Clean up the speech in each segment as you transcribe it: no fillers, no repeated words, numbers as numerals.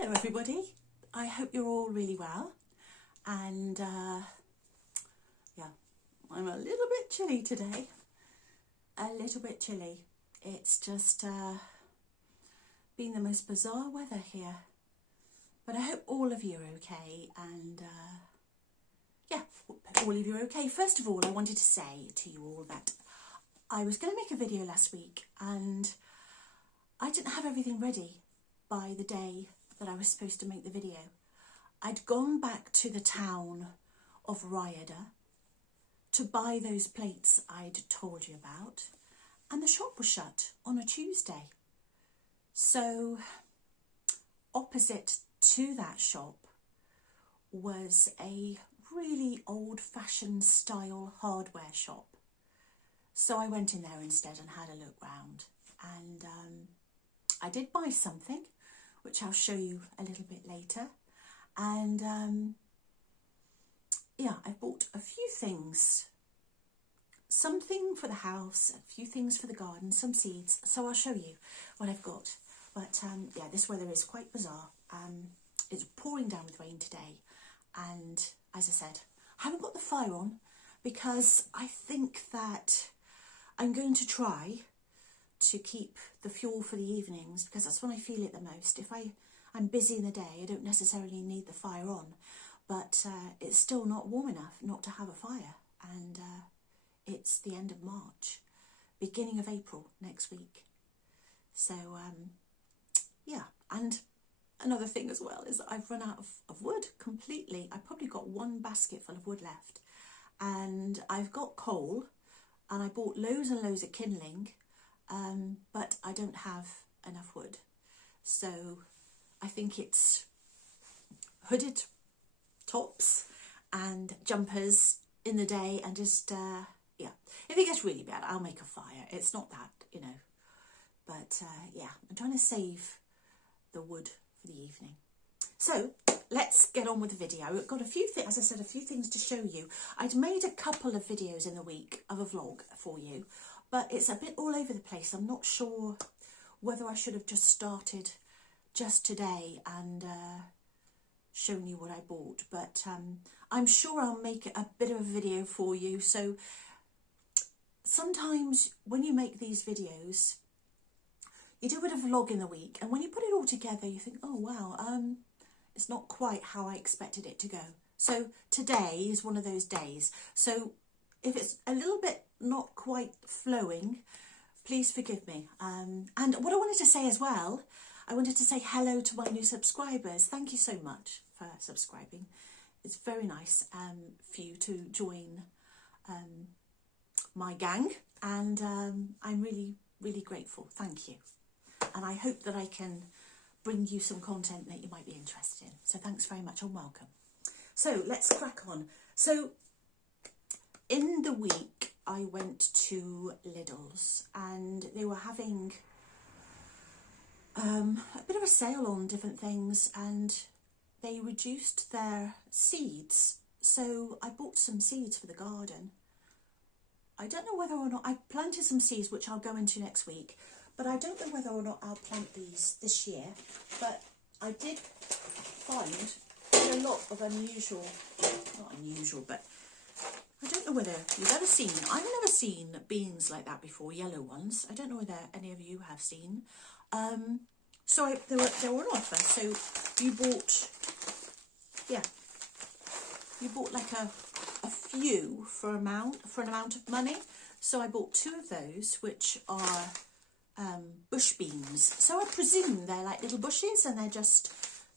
Hello everybody, I hope you're all really well, and yeah, I'm a little bit chilly today, It's just been the most bizarre weather here, but I hope all of you are okay, and yeah, all of you are okay. First of all, I wanted to say to you all that I was going to make a video last week and I didn't have everything ready by the day that I was supposed to make the video. I'd gone back to the town of Ryder to buy those plates I'd told you about, and the shop was shut on a Tuesday. So opposite to that shop was a really old-fashioned style hardware shop. So I went in there instead and had a look round, and I did buy something which I'll show you a little bit later, and yeah, I bought a few things, something for the house, a few things for the garden, some seeds, so I'll show you what I've got. But yeah, this weather is quite bizarre. It's pouring down with rain today, and as I said, I haven't got the fire on because I think that I'm going to try to keep the fuel for the evenings, because that's when I feel it the most. If I'm busy in the day, I don't necessarily need the fire on, but it's still not warm enough not to have a fire, and it's the end of March, beginning of April next week. So yeah, and another thing as well is that I've run out of wood completely. I've probably got one basket full of wood left, and I've got coal, and I bought loads and loads of kindling, but I don't have enough wood. So I think it's hooded tops and jumpers in the day, and just yeah, if it gets really bad I'll make a fire. It's not that, you know, but yeah, I'm trying to save the wood for the evening. So let's get on with the video. I've got a few things, as I said, a few things to show you. I'd made a couple of videos in the week of a vlog for you, but it's a bit all over the place. I'm not sure whether I should have just started just today and shown you what I bought, but I'm sure I'll make a bit of a video for you. So sometimes when you make these videos, you do a bit of vlog in the week, and when you put it all together you think, oh wow, it's not quite how I expected it to go. So today is one of those days. So if it's a little bit not quite flowing, please forgive me. And what I wanted to say as well, I wanted to say hello to my new subscribers. Thank you so much for subscribing. It's very nice for you to join my gang, and I'm really, really grateful. Thank you. And I hope that I can bring you some content that you might be interested in. So thanks very much and welcome. So let's crack on. So in the week I went to Lidl's, and they were having a bit of a sale on different things, and they reduced their seeds. So I bought some seeds for the garden. I don't know whether or not, I've planted some seeds which I'll go into next week, but I don't know whether or not I'll plant these this year. But I did find a lot of unusual, not unusual, but I don't know whether you've ever seen, I've never seen beans like that before, yellow ones. I don't know whether any of you have seen. So they were on offer. So you bought, yeah, you bought like a few for an amount of money. So I bought 2 of those, which are bush beans. So I presume they're like little bushes and they're just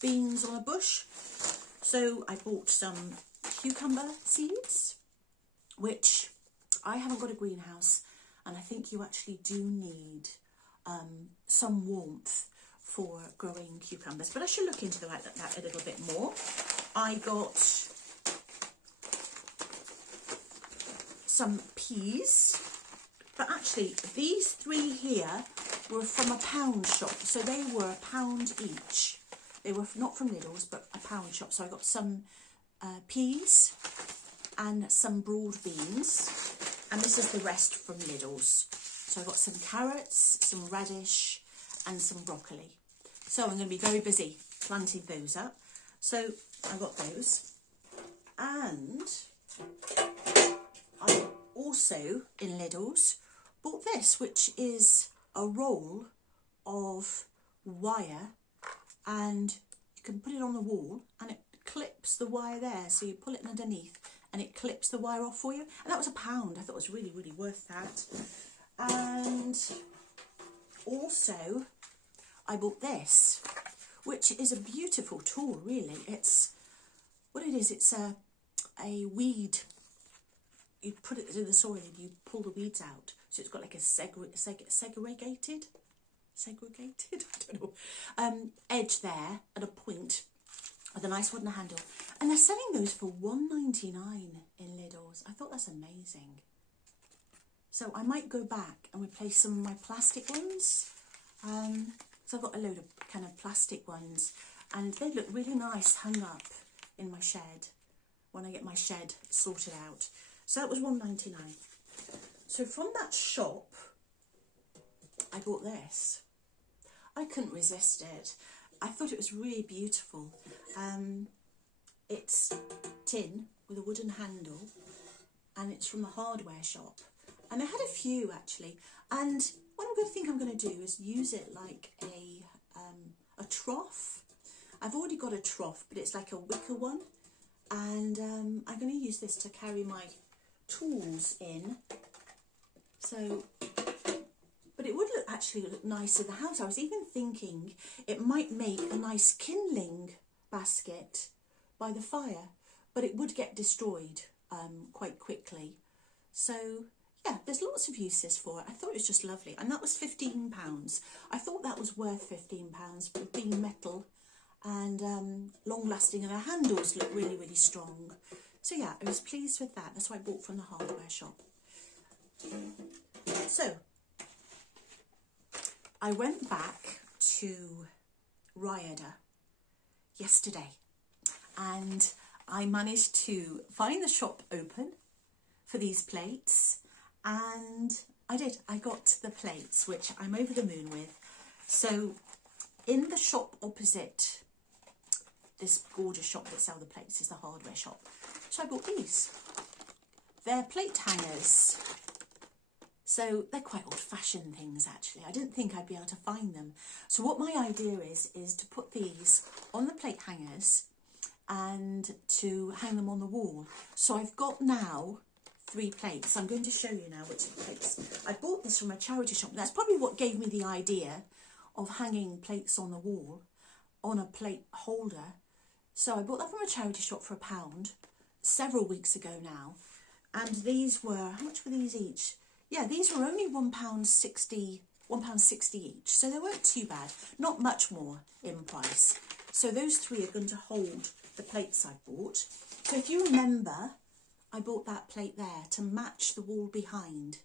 beans on a bush. So I bought some cucumber seeds, which I haven't got a greenhouse, and I think you actually do need some warmth for growing cucumbers, but I should look into that a little bit more. I got some peas, but actually these 3 here were from a pound shop, so they were £1 each. They were not from Lidl's, but a pound shop. So I got some peas and some broad beans, and this is the rest from Lidl's. So I got some carrots, some radish and some broccoli. So I'm going to be very busy planted those up. So I got those, and I also in Lidl's bought this, which is a roll of wire, and you can put it on the wall and it clips the wire there, so you pull it underneath and it clips the wire off for you, and that was £1. I thought it was really, really worth that. And also I bought this, which is a beautiful tool, really. It's what it is, it's a weed. You put it in the soil and you pull the weeds out, so it's got like a segregated I don't know, edge there and a point with a nice wooden handle, and they're selling those for £1.99 in Lidl's. I thought that's amazing. So I might go back and replace some of my plastic ones. So I've got a load of kind of plastic ones, and they look really nice hung up in my shed when I get my shed sorted out. So that was £1.99. So from that shop, I bought this. I couldn't resist it. I thought it was really beautiful. It's tin with a wooden handle, and it's from the hardware shop. And I had a few actually. And what I'm going to do is use it like a trough. I've already got a trough, but it's like a wicker one. And I'm going to use this to carry my tools in. So, but it would actually look nice in the house. I was even thinking it might make a nice kindling basket by the fire, but it would get destroyed quite quickly. So yeah, there's lots of uses for it. I thought it was just lovely, and that was £15. I thought that was worth £15 for being metal and long lasting, and the handles look really, really strong. So yeah, I was pleased with that. That's what I bought from the hardware shop. So I went back to Ryder yesterday, and I managed to find the shop open for these plates, and I did. I got the plates, which I'm over the moon with. So in the shop opposite this gorgeous shop that sell the plates is the hardware shop. So I bought these. They're plate hangers. So they're quite old-fashioned things, actually. I didn't think I'd be able to find them. So what my idea is to put these on the plate hangers and to hang them on the wall. So I've got now 3 plates. I'm going to show you now which plates. I bought this from a charity shop. That's probably what gave me the idea of hanging plates on the wall on a plate holder. So I bought that from a charity shop for £1 several weeks ago now. And these were, how much were these each? Yeah, these were only £1.60 each. So they weren't too bad. Not much more in price. So those 3 are going to hold the plates I bought. So if you remember, I bought that plate there to match the wall behind.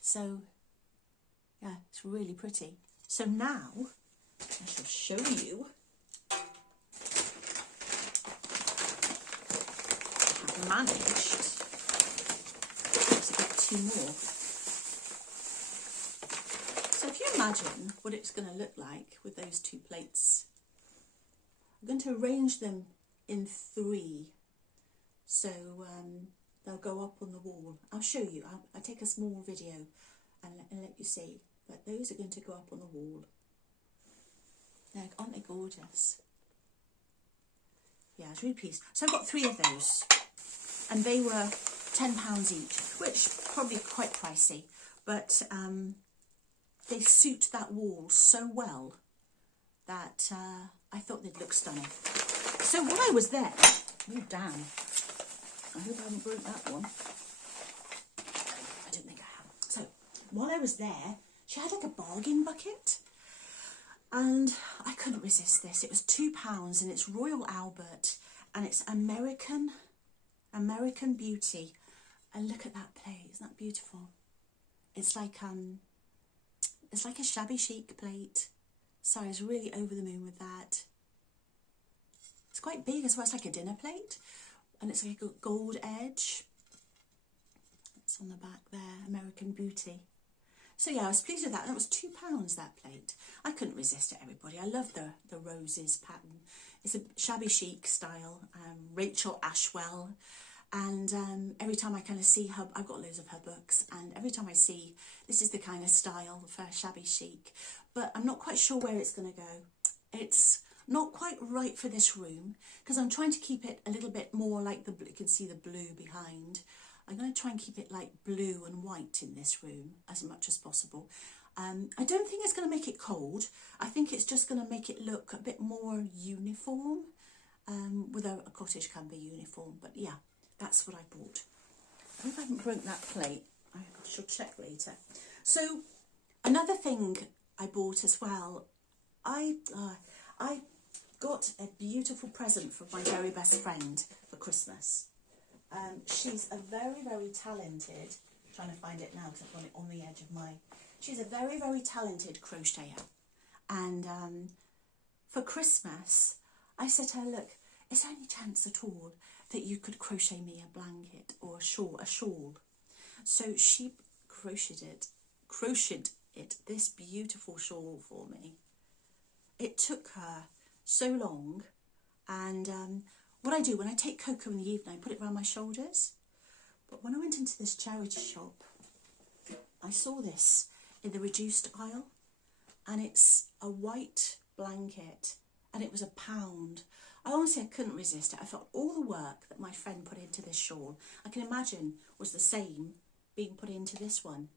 So yeah, it's really pretty. So now I shall show you I've managed to get 2 more. So if you imagine what it's going to look like with those 2 plates, I'm going to arrange them in 3, so they'll go up on the wall. I'll show you. I'll take a small video and let you see. But those are going to go up on the wall. Aren't they gorgeous? Yeah, I was really pleased. So I've got 3 of those, and they were £10 each, which probably quite pricey, but they suit that wall so well that I thought they'd look stunning. So while I was there, oh damn, I hope I haven't broke that one. I don't think I have. So while I was there, she had like a bargain bucket, and I couldn't resist this. It was £2, and it's Royal Albert, and it's American Beauty. And look at that plate, isn't that beautiful? It's like a shabby chic plate. So I was really over the moon with that. It's quite big as well. It's like a dinner plate, and it's like a gold edge. It's on the back there, American Beauty. So yeah, I was pleased with that. That was £2, that plate. I couldn't resist it, everybody. I love the roses pattern. It's a shabby chic style, Rachel Ashwell. And every time I kind of see her, I've got loads of her books, and every time I see, this is the kind of style for shabby chic. But I'm not quite sure where it's going to go. It's not quite right for this room, because I'm trying to keep it a little bit more like the, you can see the blue behind. I'm going to try and keep it like blue and white in this room as much as possible. I don't think it's going to make it cold. I think it's just going to make it look a bit more uniform, although a cottage can be uniform. But yeah, that's what I bought. I hope I haven't broke that plate. I shall check later. So another thing I bought as well, I got a beautiful present from my very best friend for Christmas. She's a very, very talented, I'm trying to find it now because I've got it on the edge of my, she's a very, very talented crocheter. And for Christmas, I said to her, look, is there any chance at all that you could crochet me a blanket or a shawl? So she crocheted this beautiful shawl for me. It took her so long, and what I do when I take cocoa in the evening, I put it around my shoulders. But when I went into this charity shop, I saw this in the reduced aisle, and it's a white blanket, and it was £1. I honestly couldn't resist it. I felt all the work that my friend put into this shawl, I can imagine was the same being put into this one.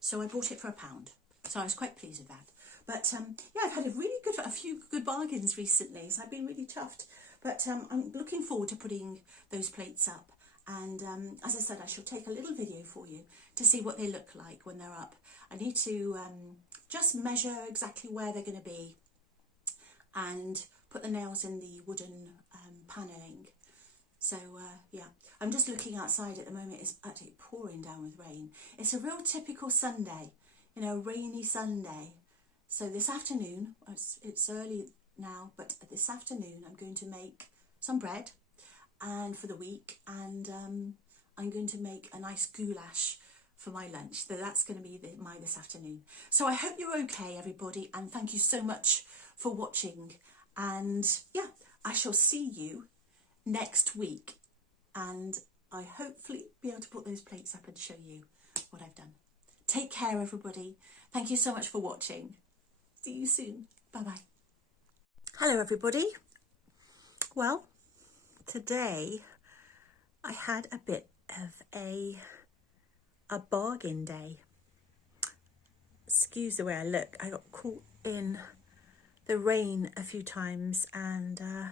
So I bought it for £1. So I was quite pleased with that. But yeah, I've had a few good bargains recently, so I've been really chuffed. But I'm looking forward to putting those plates up. And as I said, I shall take a little video for you to see what they look like when they're up. I need to just measure exactly where they're going to be and put the nails in the wooden panelling. So yeah, I'm just looking outside at the moment. It's actually pouring down with rain. It's a real typical Sunday, you know, rainy Sunday. So this afternoon, it's early now, but this afternoon I'm going to make some bread and for the week, and I'm going to make a nice goulash for my lunch. So that's going to be my this afternoon. So I hope you're okay, everybody, and thank you so much for watching. And yeah, I shall see you next week, and I hopefully be able to put those plates up and show you what I've done. Take care, everybody. Thank you so much for watching. See you soon. Bye-bye. Hello, everybody. Well, today I had a bit of a bargain day. Excuse the way I look. I got caught in the rain a few times, and I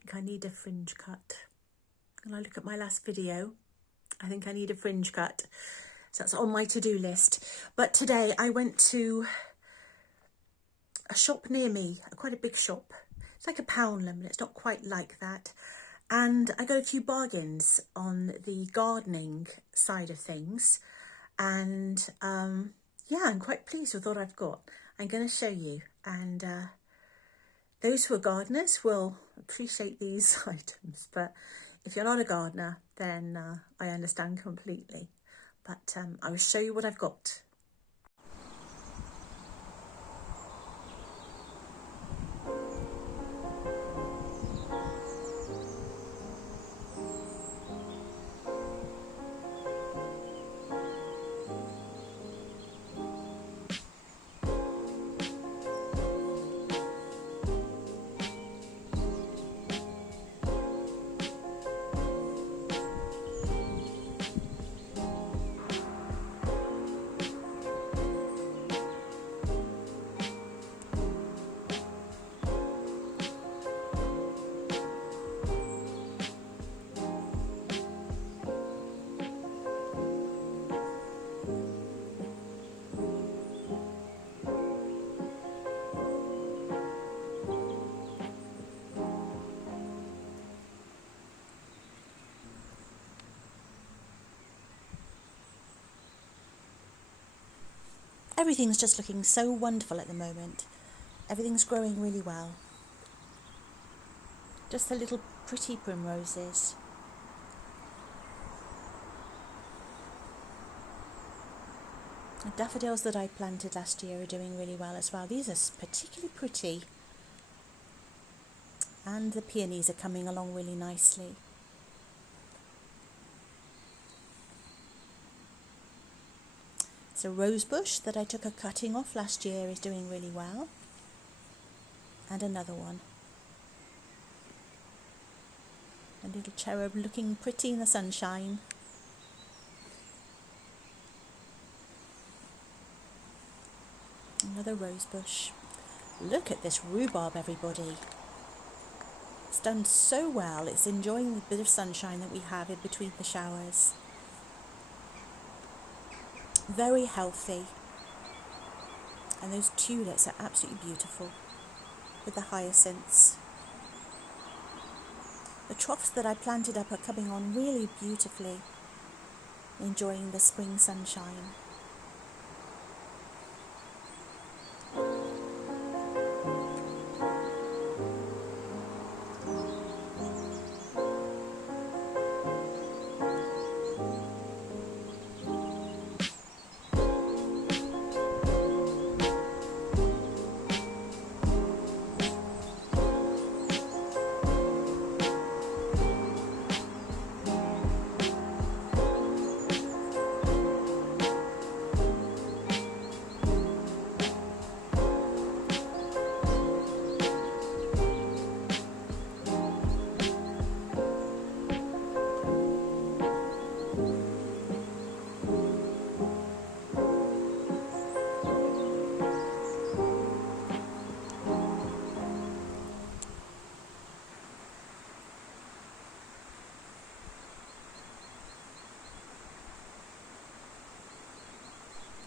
think I need a fringe cut. And I look at my last video, I think I need a fringe cut. So that's on my to-do list. But today I went to a shop near me, quite a big shop. It's like a Poundland, but it's not quite like that. And I got a few bargains on the gardening side of things. And yeah, I'm quite pleased with what I've got. I'm going to show you. And those who are gardeners will appreciate these items. But if you're not a gardener, then I understand completely. But I will show you what I've got. Everything's just looking so wonderful at the moment. Everything's growing really well. Just the little pretty primroses. daffodils that I planted last year are doing really well as well. These are particularly pretty. And the peonies are coming along really nicely. So rose bush that I took a cutting off last year is doing really well. And another one. A little cherub looking pretty in the sunshine. Another rose bush. Look at this rhubarb, everybody. It's done so well. It's enjoying the bit of sunshine that we have in between the showers. Very healthy. And those tulips are absolutely beautiful with the hyacinths. The troughs that I planted up are coming on really beautifully, enjoying the spring sunshine.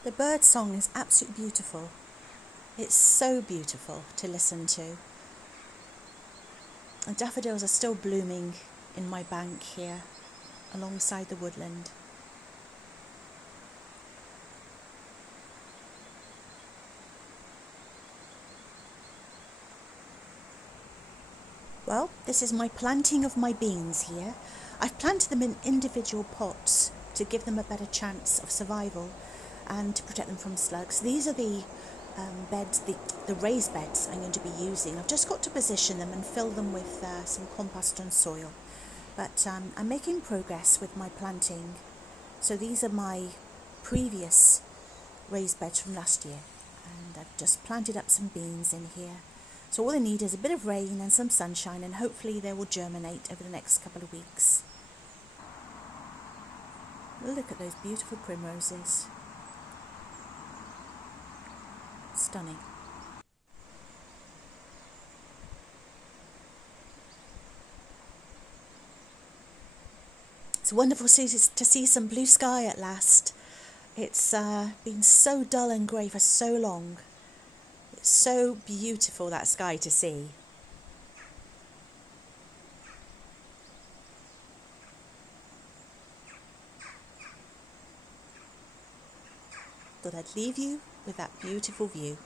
The bird song is absolutely beautiful. It's so beautiful to listen to. And daffodils are still blooming in my bank here, alongside the woodland. Well, this is my planting of my beans here. I've planted them in individual pots to give them a better chance of survival and to protect them from slugs. These are the beds, the raised beds I'm going to be using. I've just got to position them and fill them with some compost and soil. But I'm making progress with my planting. So these are my previous raised beds from last year. And I've just planted up some beans in here. So all they need is a bit of rain and some sunshine, and hopefully they will germinate over the next couple of weeks. Look at those beautiful primroses. Stunning. It's wonderful to see some blue sky at last. It's been so dull and grey for so long. It's so beautiful, that sky, to see. Thought I'd leave you with that beautiful view.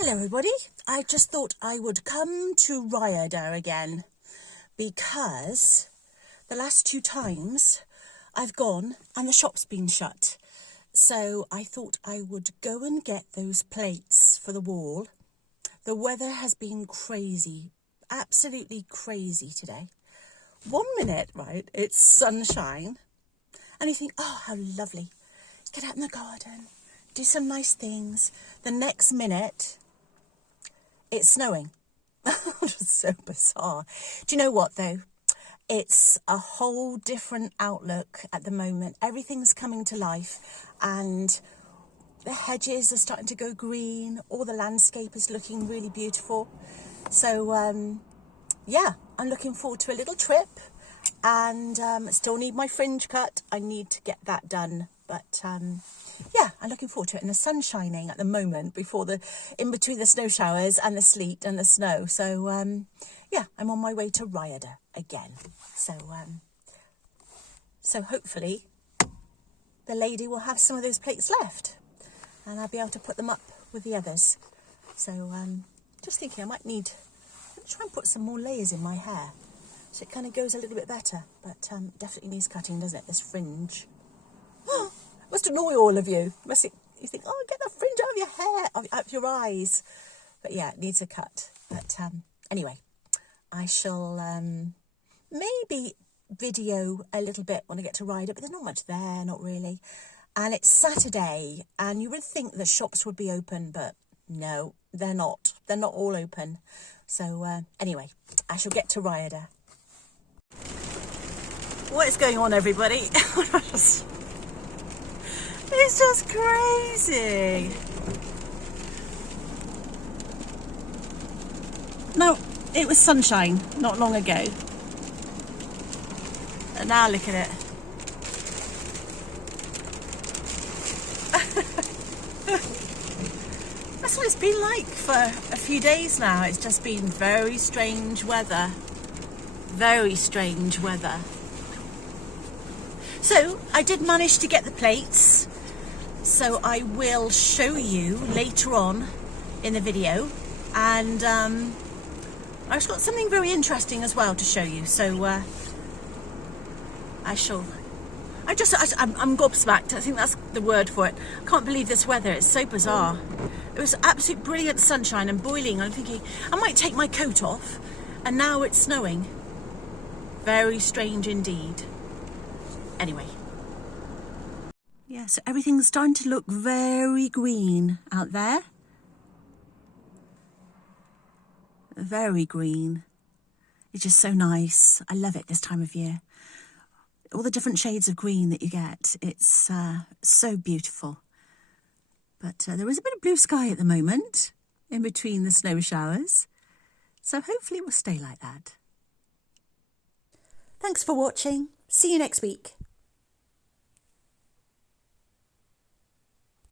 Hello everybody, I just thought I would come to Ryder again because the last two times I've gone and the shop's been shut. So I thought I would go and get those plates for the wall. The weather has been crazy, absolutely crazy today. 1 minute, right, it's sunshine. And you think, oh, how lovely. Get out in the garden, do some nice things. The next minute, it's snowing. It's so bizarre. Do you know what, though? It's a whole different outlook at the moment. Everything's coming to life and the hedges are starting to go green. All the landscape is looking really beautiful. So, yeah, I'm looking forward to a little trip and still need my fringe cut. I need to get that done. But, yeah, I'm looking forward to it. And the sun's shining at the moment in between the snow showers and the sleet and the snow. So, yeah, I'm on my way to Rhyada again. So hopefully the lady will have some of those plates left and I'll be able to put them up with the others. So just thinking I might try and put some more layers in my hair so it kind of goes a little bit better. But definitely needs cutting, doesn't it, this fringe? Must annoy all of you. You think, oh, get the fringe out of your hair, out of your eyes. But yeah, it needs a cut. But anyway, I shall maybe video a little bit when I get to Rhyada, but there's not much there, not really. And it's Saturday, and you would think the shops would be open, but no, they're not. They're not all open. So anyway, I shall get to Rhyada. What is going on, everybody? It's just crazy. No, it was sunshine not long ago. And now look at it. That's what it's been like for a few days now. It's just been very strange weather. Very strange weather. So I did manage to get the plates. So I will show you later on in the video. And I've got something very interesting as well to show you. So I'm gobsmacked. I think that's the word for it. I can't believe this weather. It's so bizarre. It was absolute brilliant sunshine and boiling. I'm thinking I might take my coat off, and now it's snowing. Very strange indeed. Anyway. Yeah, so everything's starting to look very green out there. Very green. It's just so nice. I love it this time of year. All the different shades of green that you get. It's so beautiful. But there is a bit of blue sky at the moment in between the snow showers. So hopefully it will stay like that. Thanks for watching. See you next week.